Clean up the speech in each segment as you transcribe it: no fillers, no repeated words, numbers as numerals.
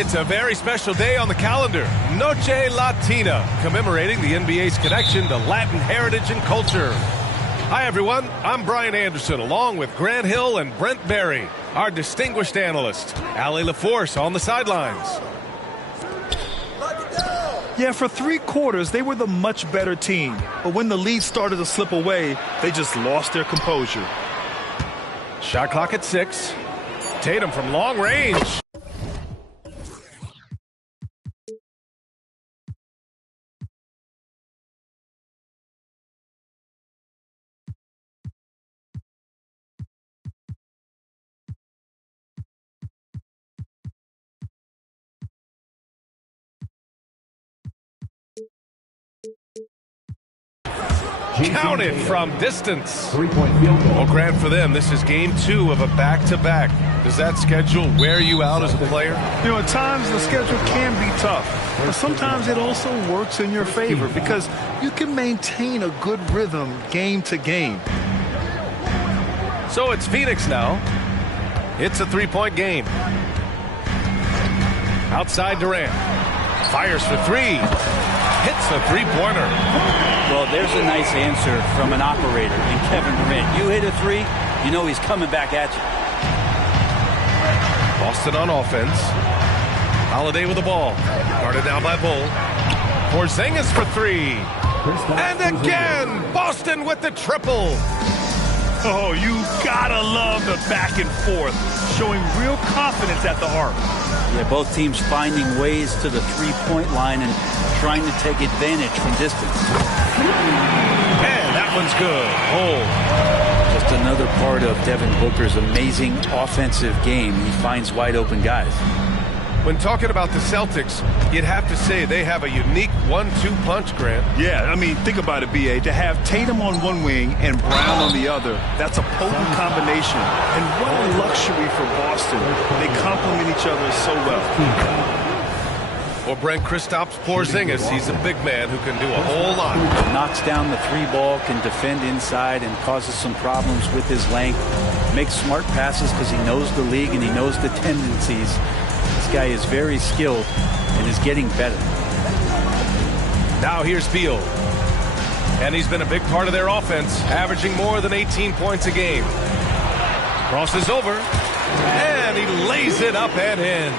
It's a very special day on the calendar, Noche Latina, commemorating the NBA's connection to Latin heritage and culture. Hi, everyone. I'm Brian Anderson, along with Grant Hill and Brent Barry, our distinguished analyst. Allie LaForce on the sidelines. Yeah, for 3 quarters, they were the much better team. But when the lead started to slip away, they just lost their composure. Shot clock at 6. Tatum from long range. Counted from distance. Three-point field goal. Well, Grant, for them, this is game 2 of a back-to-back. Does that schedule wear you out as a player? You know, at times the schedule can be tough, but sometimes it also works in your favor because you can maintain a good rhythm game to game. So it's Phoenix now. It's a 3-point game. Outside Durant. Fires for 3. Hits the 3-pointer. Well, there's a nice answer from an operator in Kevin Durant. You hit a 3, you know he's coming back at you. Boston on offense. Holiday with the ball. Guarded now by Bull. Porzingis for 3. And again, Boston with the triple. Oh, you gotta love the back and forth, showing real confidence at the arc. Yeah, both teams finding ways to the 3-point line and trying to take advantage from distance. And that one's good. Just another part of Devin Booker's amazing offensive game. He finds wide open guys. When talking about the Celtics, you'd have to say they have a unique 1-2 punch, Grant. Yeah, I mean, think about it, B.A. To have Tatum on one wing and Brown on the other, that's a potent combination. And what a luxury for Boston. They complement each other so well. Well, Brent, Kristaps Porzingis, he's a big man who can do a whole lot. Knocks down the 3-ball, can defend inside, and causes some problems with his length. Makes smart passes because he knows the league and he knows the tendencies. This guy is very skilled and is getting better. Now here's Beal. And he's been a big part of their offense, averaging more than 18 points a game. Crosses over, and he lays it up and in.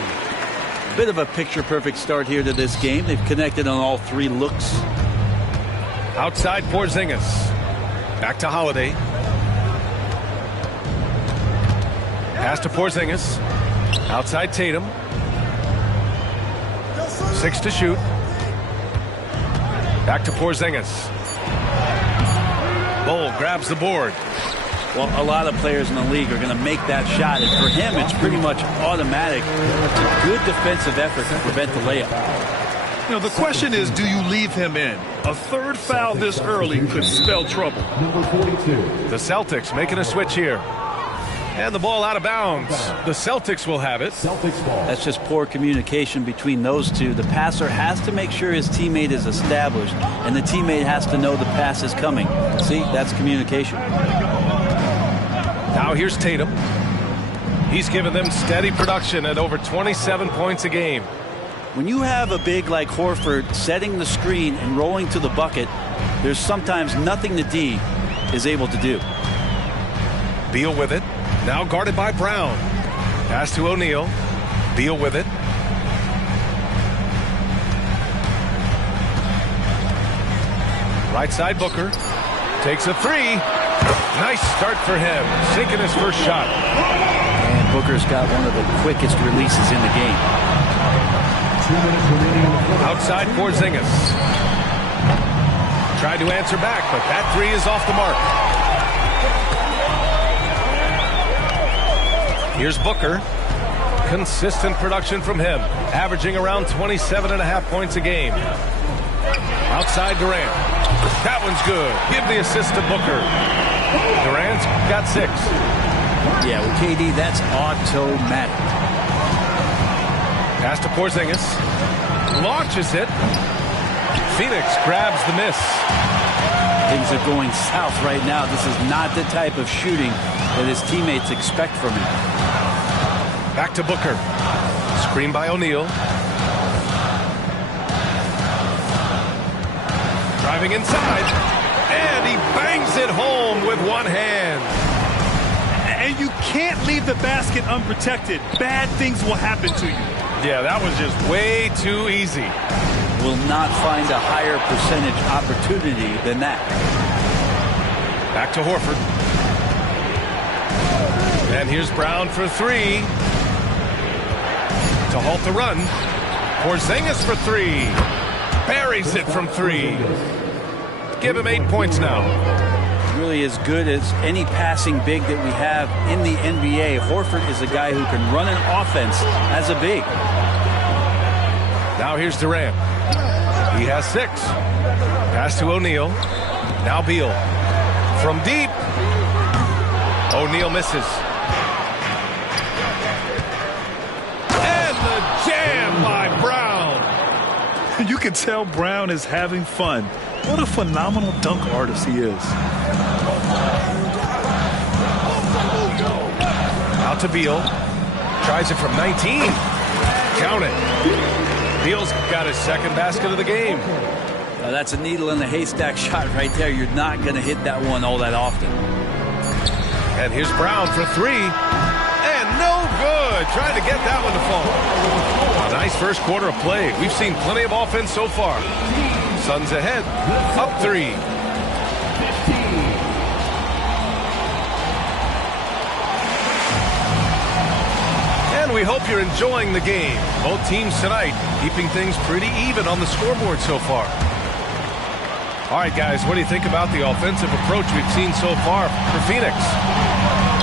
Bit of a picture-perfect start here to this game. They've connected on all 3 looks. Outside Porzingis. Back to Holiday. Pass to Porzingis. Outside Tatum. 6 to shoot. Back to Porzingis. Bull grabs the board. Well, a lot of players in the league are going to make that shot, and for him, it's pretty much automatic. It's a good defensive effort to prevent the layup. You know, the question is, do you leave him in? A 3rd foul this early could spell trouble. Number 42. The Celtics making a switch here. And the ball out of bounds. The Celtics will have it. Celtics ball. That's just poor communication between those two. The passer has to make sure his teammate is established, and the teammate has to know the pass is coming. See, that's communication. Now here's Tatum. He's given them steady production at over 27 points a game. When you have a big like Horford setting the screen and rolling to the bucket, there's sometimes nothing the D is able to do. Beal with it. Now guarded by Brown. Pass to O'Neal. Beal with it. Right side Booker. Takes a 3. Nice start for him. Sinking his first shot. And Booker's got one of the quickest releases in the game. 2 minutes remaining in the quarter. Outside Porzingis. Tried to answer back, but that 3 is off the mark. Here's Booker. Consistent production from him, averaging around 27.5 points a game. Outside Durant. That one's good. Give the assist to Booker. Durant's got 6. Yeah, with KD, that's automatic. Pass to Porzingis. Launches it. Phoenix grabs the miss. Things are going south right now. This is not the type of shooting that his teammates expect from him. Back to Booker. Screen by O'Neal. Driving inside. And he bangs it home with one hand. And you can't leave the basket unprotected. Bad things will happen to you. Yeah, that was just way too easy. Will not find a higher percentage opportunity than that. Back to Horford. And here's Brown for three. To halt the run. Porzingis for three. Buries it from three. Give him 8 points now. Really as good as any passing big that we have in the NBA. Horford is a guy who can run an offense as a big. Now here's Durant. He has 6. Pass to O'Neal. Now Beal. From deep. O'Neal misses. And the jam by Brown. You can tell Brown is having fun. What a phenomenal dunk artist he is. Out to Beal. Tries it from 19. Count it. Beal's got his second basket of the game. That's a needle in the haystack shot right there. You're not going to hit that one all that often. And here's Brown for three. And no good. Trying to get that one to fall. A nice first quarter of play. We've seen plenty of offense so far. Suns ahead. Up 3. And we hope you're enjoying the game. Both teams tonight keeping things pretty even on the scoreboard so far. All right, guys, what do you think about the offensive approach we've seen so far for Phoenix?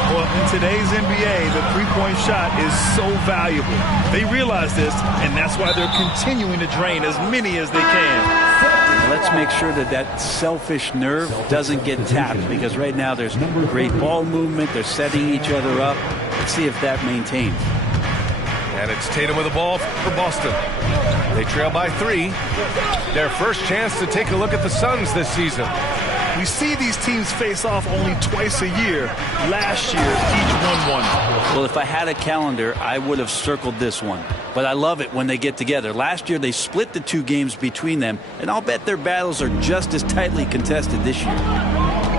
Well, in today's NBA, the three-point shot is so valuable. They realize this, and that's why they're continuing to drain as many as they can. Let's make sure that that selfish nerve doesn't get tapped, because right now there's great ball movement. They're setting each other up. Let's see if that maintains. And it's Tatum with the ball for Boston. They trail by 3. Their first chance to take a look at the Suns this season. We see these teams face off only twice a year. Last year, each won one. Well, if I had a calendar, I would have circled this one. But I love it when they get together. Last year, they split the 2 games between them, and I'll bet their battles are just as tightly contested this year.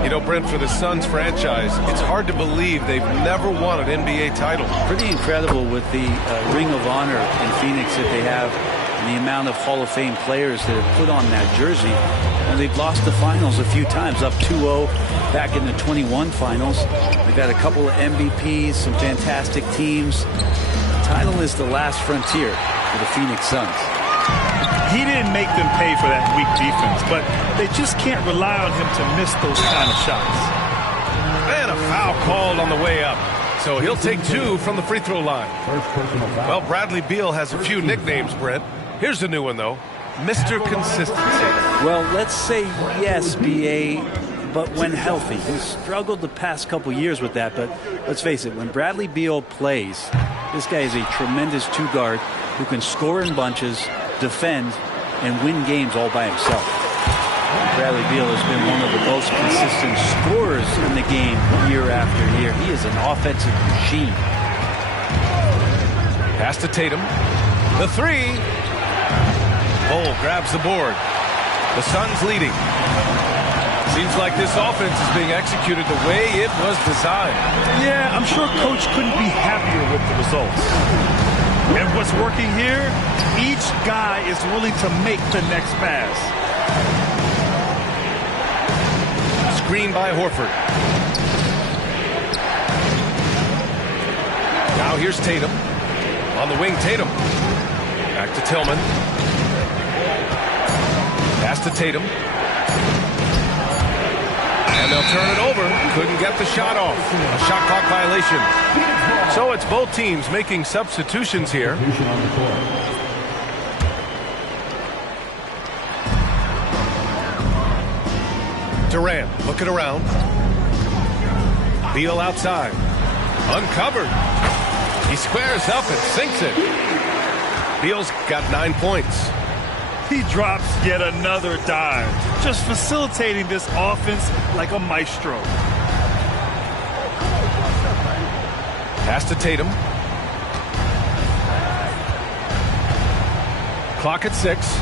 You know, Brent, for the Suns franchise, it's hard to believe they've never won an NBA title. Pretty incredible with the Ring of Honor in Phoenix that they have, and the amount of Hall of Fame players that have put on that jersey. And they've lost the finals a few times, up 2-0 back in the 21 finals. They've got a couple of MVPs, some fantastic teams. The title is the last frontier for the Phoenix Suns. He didn't make them pay for that weak defense, but they just can't rely on him to miss those kind of shots. And a foul called on the way up. So he'll take 2 from the free throw line. Well, Bradley Beal has a few nicknames, Brent. Here's a new one, though. Mr. Consistency. Well, let's say yes, B.A., but when healthy. He's struggled the past couple years with that, but let's face it, when Bradley Beal plays, this guy is a tremendous 2-guard who can score in bunches, defend, and win games all by himself. Bradley Beal has been one of the most consistent scorers in the game year after year. He is an offensive machine. Pass to Tatum. The 3. Cole grabs the board. The Suns leading. Seems like this offense is being executed the way it was designed. Yeah, I'm sure Coach couldn't be happier with the results. And what's working here, each guy is willing to make the next pass. Screen by Horford. Now here's Tatum. On the wing, Tatum. Back to Tillman. Pass to Tatum. And they'll turn it over. Couldn't get the shot off. A shot clock violation. So it's both teams making substitutions here. Durant looking around. Beal outside. Uncovered. He squares up and sinks it. Beal's got 9 points. He drops yet another dime, just facilitating this offense like a maestro. Pass to Tatum. Clock at 6.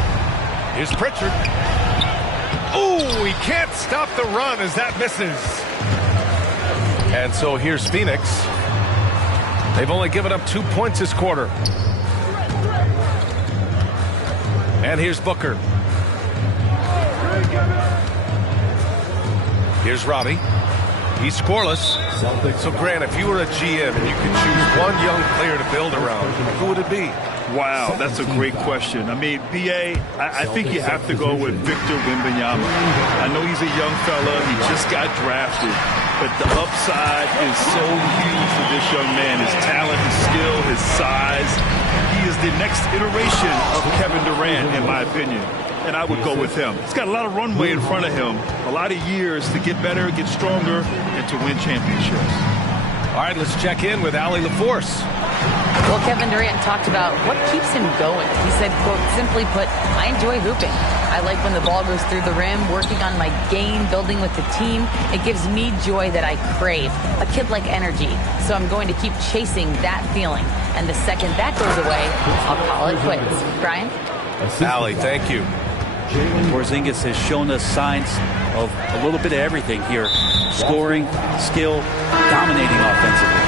Here's Pritchard. Oh, he can't stop the run as that misses. And so here's Phoenix. They've only given up 2 points this quarter. And here's Booker. Here's Robbie. He's scoreless. So, Grant, if you were a GM and you could choose one young player to build around, who would it be? Wow, that's a great question. I mean, BA, I think you have to go with Victor Wembanyama. I know he's a young fella. He just got drafted. But the upside is so huge for this young man. His talent, his skill, his size. He is the next iteration of Kevin Durant, in my opinion. And I would go with him. He's got a lot of runway in front of him. A lot of years to get better, get stronger, and to win championships. All right, let's check in with Allie LaForce. Well, Kevin Durant talked about what keeps him going. He said, quote, simply put, I enjoy hooping. I like when the ball goes through the rim, working on my game, building with the team. It gives me joy that I crave, a kid-like energy. So I'm going to keep chasing that feeling. And the second that goes away, I'll call it quits. Brian? Allie, thank you. Porzingis has shown us signs of a little bit of everything here. Scoring, skill, dominating offensively.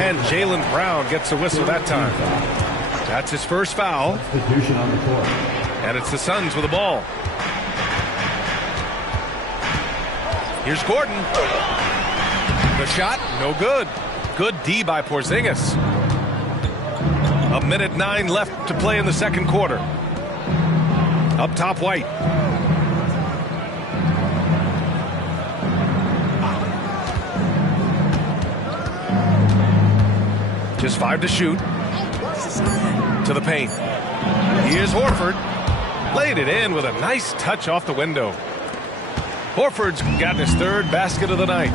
And Jaylen Brown gets a whistle that time. That's his first foul. And it's the Suns with the ball. Here's Gordon. The shot, no good. Good D by Porzingis. 1:09 left to play in the second quarter. Up top, White. Just 5 to shoot. To the paint. Here's Horford. Laid it in with a nice touch off the window. Horford's gotten his third basket of the night.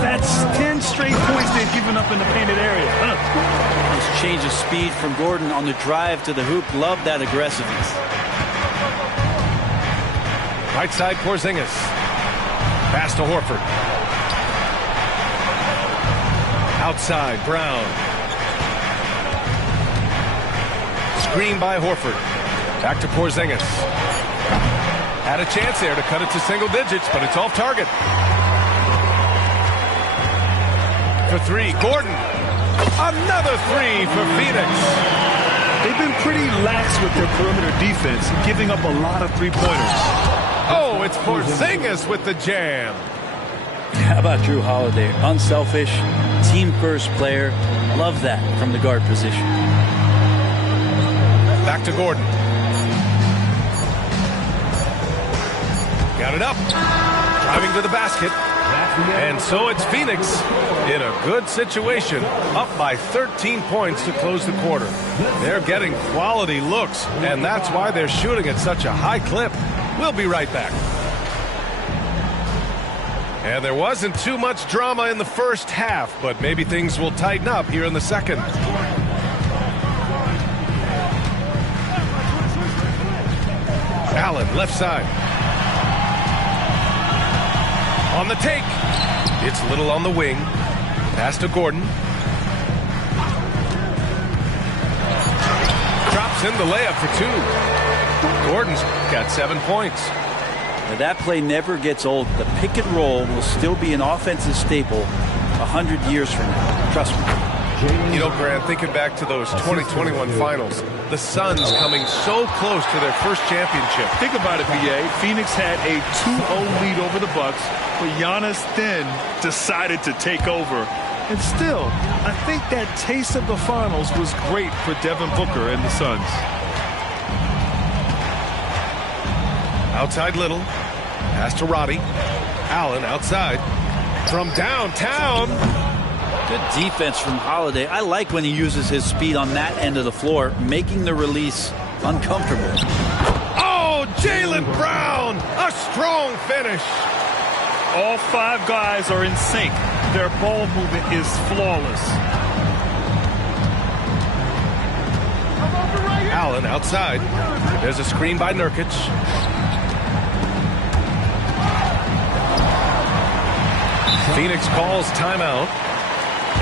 That's 10 straight points they've given up in the painted area. Nice change of speed from Gordon on the drive to the hoop. Love that aggressiveness. Right side, Porzingis. Pass to Horford. Outside, Brown. Screen by Horford. Back to Porzingis. Had a chance there to cut it to single digits, but it's off target. For 3, Gordon. Another 3 for Phoenix. They've been pretty lax with their perimeter defense, giving up a lot of three-pointers. Oh, it's Porzingis with the jam. How about Jrue Holiday? Unselfish, team-first player. Love that from the guard position. Back to Gordon. Got it up. Driving to the basket. And so it's Phoenix in a good situation, up by 13 points to close the quarter. They're getting quality looks, and that's why they're shooting at such a high clip. We'll be right back. And there wasn't too much drama in the first half, but maybe things will tighten up here in the second. Allen, left side. On the take. It's Little on the wing. Pass to Gordon. Drops in the layup for 2. Gordon's got 7 points. Now that play never gets old. The pick and roll will still be an offensive staple 100 years from now. Trust me. You know, Grant, thinking back to those 2021 finals, the Suns coming so close to their first championship. Think about it, BA. Phoenix had a 2-0 lead over the Bucks, but Giannis then decided to take over. And still, I think that taste of the finals was great for Devin Booker and the Suns. Outside Little. Pass to Robbie. Allen outside. From downtown. Good defense from Holiday. I like when he uses his speed on that end of the floor, making the release uncomfortable. Oh, Jaylen Brown! A strong finish. All 5 guys are in sync. Their ball movement is flawless. Allen outside. There's a screen by Nurkic. Phoenix calls timeout.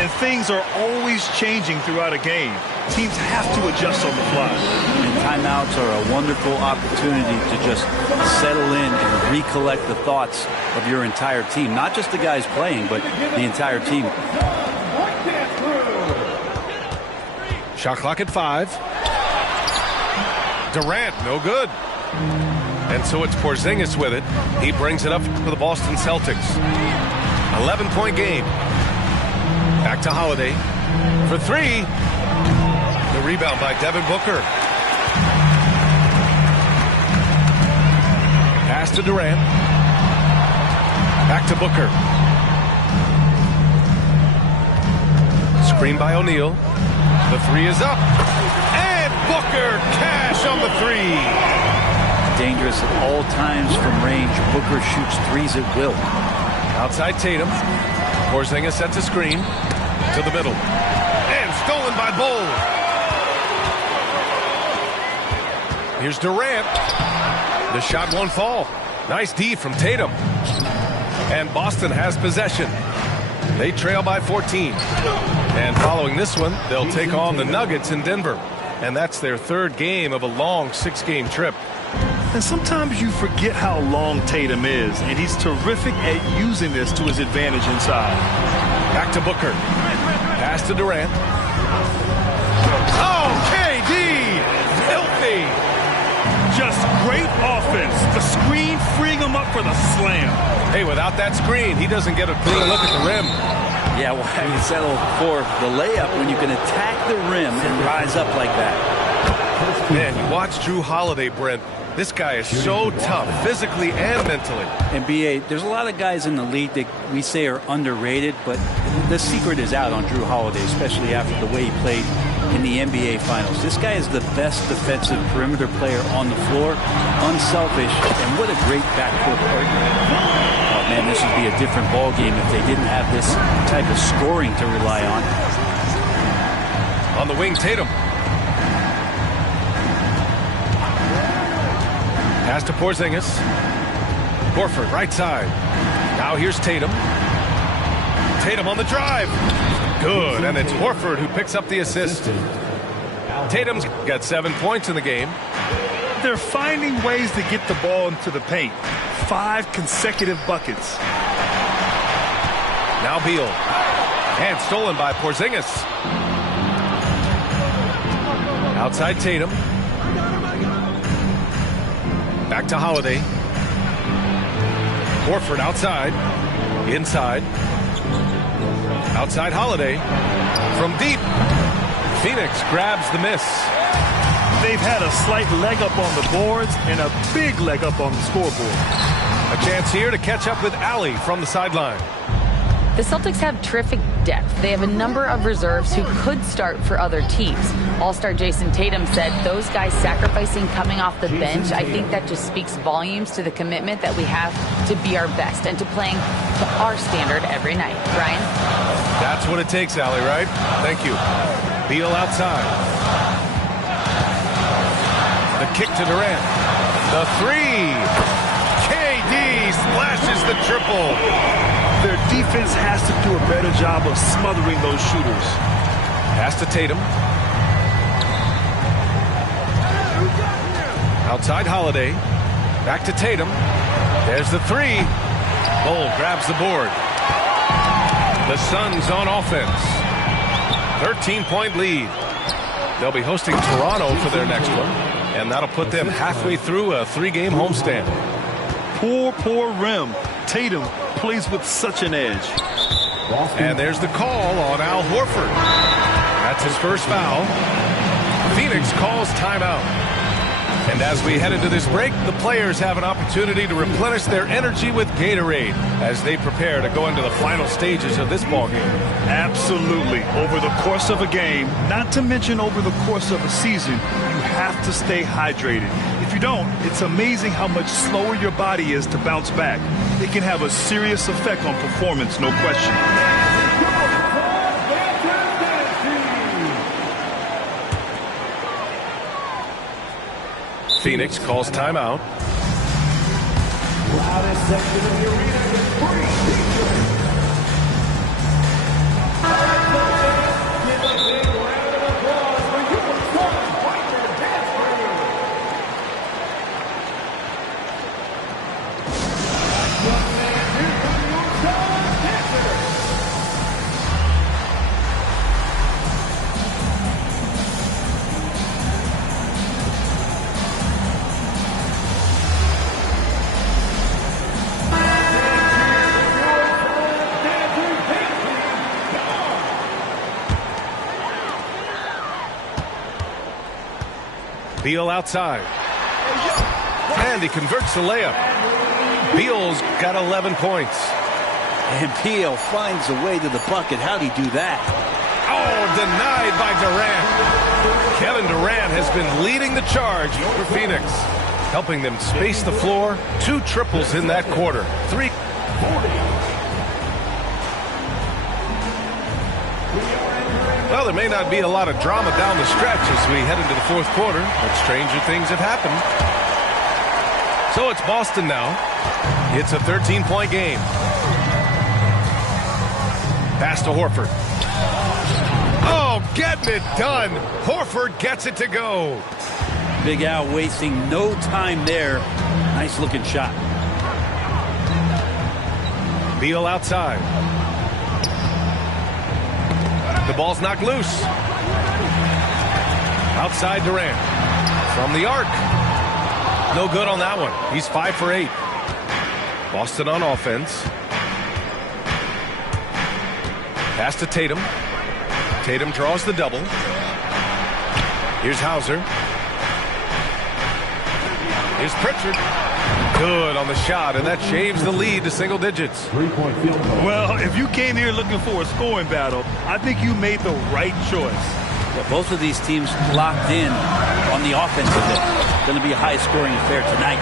And things are always changing throughout a game. Teams have to adjust on the fly. And timeouts are a wonderful opportunity to just settle in and recollect the thoughts of your entire team. Not just the guys playing, but the entire team. Shot clock at 5. Durant, no good. And so it's Porzingis with it. He brings it up for the Boston Celtics. 11-point game. Back to Holiday for 3. The rebound by Devin Booker. Pass to Durant. Back to Booker. Screen by O'Neal. The 3 is up. And Booker cash on the 3. Dangerous at all times from range. Booker shoots threes at will. Outside Tatum. Porzingis sets a screen to the middle. And stolen by Bol. Here's Durant. The shot won't fall. Nice D from Tatum. And Boston has possession. They trail by 14. And following this one, they'll take on the Nuggets in Denver. And that's their 3rd game of a long 6-game trip. And sometimes you forget how long Tatum is, and he's terrific at using this to his advantage inside. Back to Booker. Pass to Durant. Oh, KD! Filthy! Just great offense. The screen freeing him up for the slam. Hey, without that screen, he doesn't get a clean look at the rim. Yeah, why you settle for the layup when you can attack the rim and rise up like that? Man, you watch Drew Holiday, Brent. This guy is so tough, physically and mentally. And B.A., there's a lot of guys in the league that we say are underrated, but the secret is out on Drew Holiday, especially after the way he played in the NBA Finals. This guy is the best defensive perimeter player on the floor, unselfish, and what a great backcourt partner. Oh, man, this would be a different ball game if they didn't have this type of scoring to rely on. On the wing, Tatum. Pass to Porzingis. Horford, right side. Now here's Tatum. Tatum on the drive. Good, and it's Horford who picks up the assist. Tatum's got 7 points in the game. They're finding ways to get the ball into the paint. 5 consecutive buckets. Now Beal. And stolen by Porzingis. Outside Tatum. Back to Holiday. Horford outside. Inside. Outside Holiday. From deep. Phoenix grabs the miss. They've had a slight leg up on the boards and a big leg up on the scoreboard. A chance here to catch up with Allie from the sideline. The Celtics have terrific depth. They have a number of reserves who could start for other teams. All-star Jason Tatum said those guys sacrificing coming off the bench, I think that just speaks volumes to the commitment that we have to be our best and to playing to our standard every night. Brian? That's what it takes, Allie, right? Thank you. Beal outside. The kick to Durant. The 3. KD splashes the triple. Their defense has to do a better job of smothering those shooters. Pass to Tatum. Outside Holiday. Back to Tatum. There's the 3. Bol grabs the board. The Suns on offense. 13-point lead. They'll be hosting Toronto for their next one, and that'll put them halfway through a 3-game homestand. Poor rim. Tatum plays with such an edge. And there's the call on Al Horford. That's his first foul. Phoenix calls timeout. And as we head into this break, the players have an opportunity to replenish their energy with Gatorade as they prepare to go into the final stages of this ballgame. Absolutely. Over the course of a game, not to mention over the course of a season, you have to stay hydrated. If you don't, it's amazing how much slower your body is to bounce back. It can have a serious effect on performance, no question. Phoenix calls timeout. Loudest section of the arena is free. Beal outside. And he converts the layup. Beal's got 11 points. And Beal finds a way to the bucket. How'd he do that? Oh, denied by Durant. Kevin Durant has been leading the charge for Phoenix, helping them space the floor. 2 triples in that quarter. 3. Well, there may not be a lot of drama down the stretch as we head into the 4th quarter, but stranger things have happened. So it's Boston now. It's a 13-point game. Pass to Horford. Oh, getting it done. Horford gets it to go. Big Al wasting no time there. Nice looking shot. Beal outside. The ball's knocked loose. Outside Durant. From the arc. No good on that one. He's 5 for 8. Boston on offense. Pass to Tatum. Tatum draws the double. Here's Hauser. Here's Pritchard. Good on the shot, and that shaves the lead to single digits. 3-point field goal. Well, if you came here looking for a scoring battle, I think you made the right choice. Yeah, both of these teams locked in on the offensive end. Going to be a high-scoring affair tonight.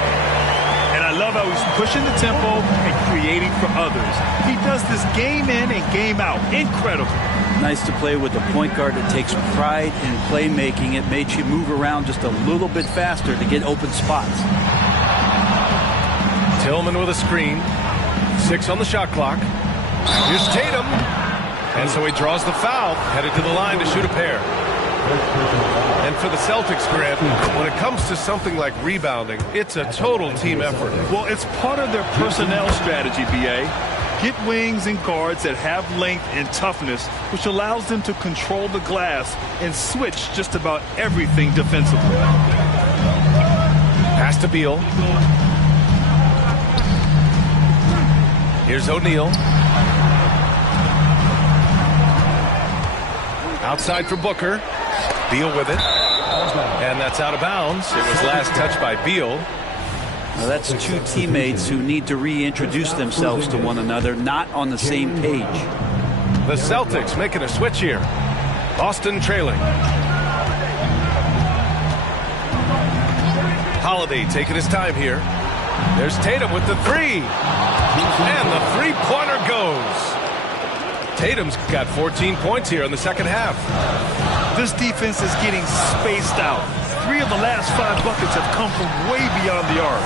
And I love how he's pushing the tempo and creating for others. He does this game in and game out. Incredible. Nice to play with a point guard that takes pride in playmaking. It made you move around just a little bit faster to get open spots. Tillman with a screen. 6 on the shot clock. Here's Tatum. And so he draws the foul, headed to the line to shoot a pair. And for the Celtics, Grant, when it comes to something like rebounding, it's a total team effort. Well, it's part of their personnel strategy, B.A. Get wings and guards that have length and toughness, which allows them to control the glass and switch just about everything defensively. Pass to Beal. Here's O'Neal. Outside for Booker. Beal with it. And that's out of bounds. It was last touched by Beal. Now that's 2 teammates who need to reintroduce themselves to one another, not on the same page. The Celtics making a switch here. Boston trailing. Holiday taking his time here. There's Tatum with the 3. And the 3-pointer goes. Tatum's got 14 points here in the second half. This defense is getting spaced out. 3 of the last 5 buckets have come from way beyond the arc.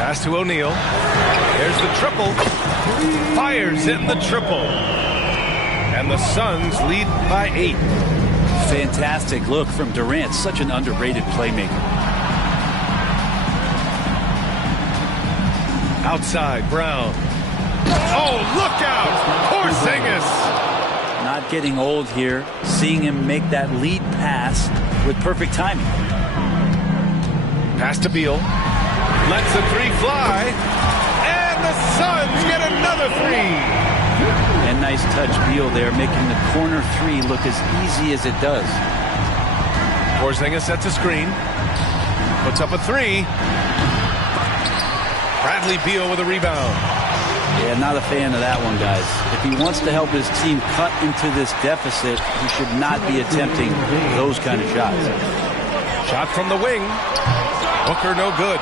Pass to O'Neal. There's the triple. Fires in the triple. And the Suns lead by 8. Fantastic look from Durant. Such an underrated playmaker. Outside, Brown. Oh, look out! Porzingis! Not getting old here. Seeing him make that lead pass with perfect timing. Pass to Beal. Lets the 3 fly. And the Suns get another 3. And nice touch, Beal there, making the corner 3 look as easy as it does. Porzingis sets a screen. Puts up a 3. Bradley Beal with a rebound. Yeah, not a fan of that one, guys. If he wants to help his team cut into this deficit, he should not be attempting those kind of shots. Shot from the wing. Booker no good.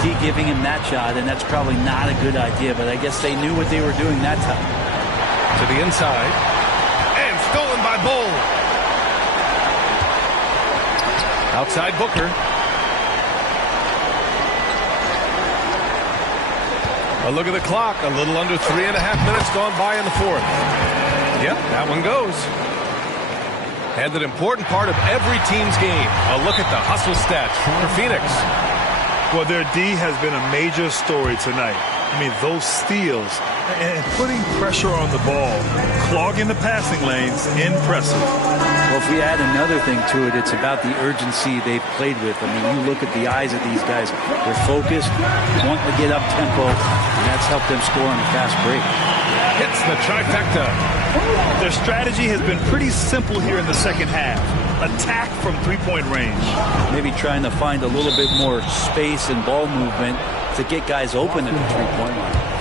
Keep giving him that shot, and that's probably not a good idea, but I guess they knew what they were doing that time. To the inside. And stolen by Bull. Outside Booker. A look at the clock. A little under 3.5 minutes gone by in the 4th. Yep, that one goes. And an important part of every team's game. A look at the hustle stats for Phoenix. Well, their D has been a major story tonight. I mean, those steals and putting pressure on the ball, clogging the passing lanes, impressive. Well, if we add another thing to it, it's about the urgency they've played with. I mean, you look at the eyes of these guys. They're focused, want to get up tempo, and that's helped them score on a fast break. Hits the trifecta. Their strategy has been pretty simple here in the second half. attack from three-point range. Maybe trying to find a little bit more space and ball movement to get guys open at the three-point line.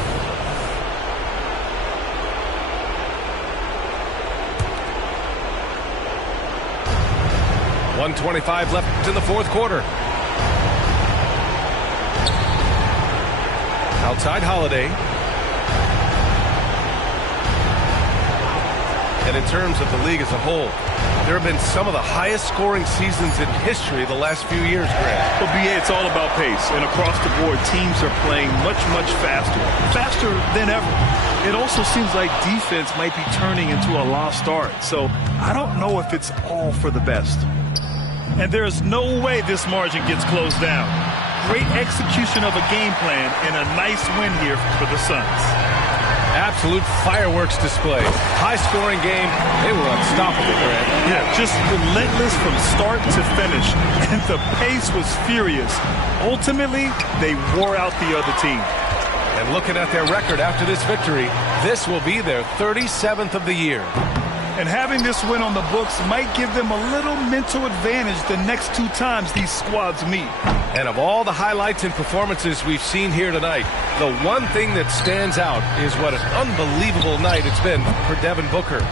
.125 left in the fourth quarter. Outside Holiday. And in terms of the league as a whole, there have been some of the highest scoring seasons in history the last few years, Grant. Well, BA, it's all about pace. And across the board, teams are playing much, much faster. Faster than ever. It also seems like defense might be turning into a lost art. So I don't know if it's all for the best. And there's no way this margin gets closed down. Great execution of a game plan and a nice win here for the Suns. Absolute fireworks display. High-scoring game. They were unstoppable, Grant. Yeah, just relentless from start to finish. And the pace was furious. Ultimately, they wore out the other team. And looking at their record after this victory, this will be their 37th of the year. And having this win on the books might give them a little mental advantage the next two times these squads meet. And of all the highlights and performances we've seen here tonight, the one thing that stands out is what an unbelievable night it's been for Devin Booker.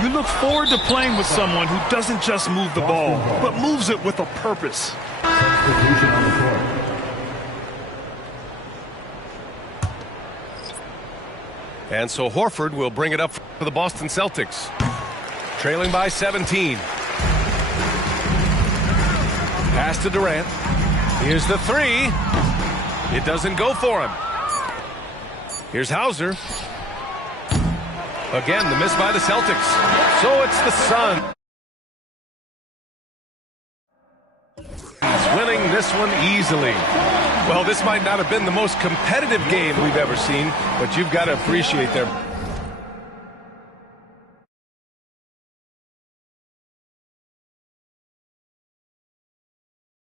You look forward to playing with someone who doesn't just move the ball, but moves it with a purpose. Substitution on the court. And so Horford will bring it up for the Boston Celtics. Trailing by 17. Pass to Durant. Here's the three. It doesn't go for him. Here's Hauser. Again, the miss by the Celtics. So it's the Suns winning this one easily. Well, this might not have been the most competitive game we've ever seen, but you've got to appreciate their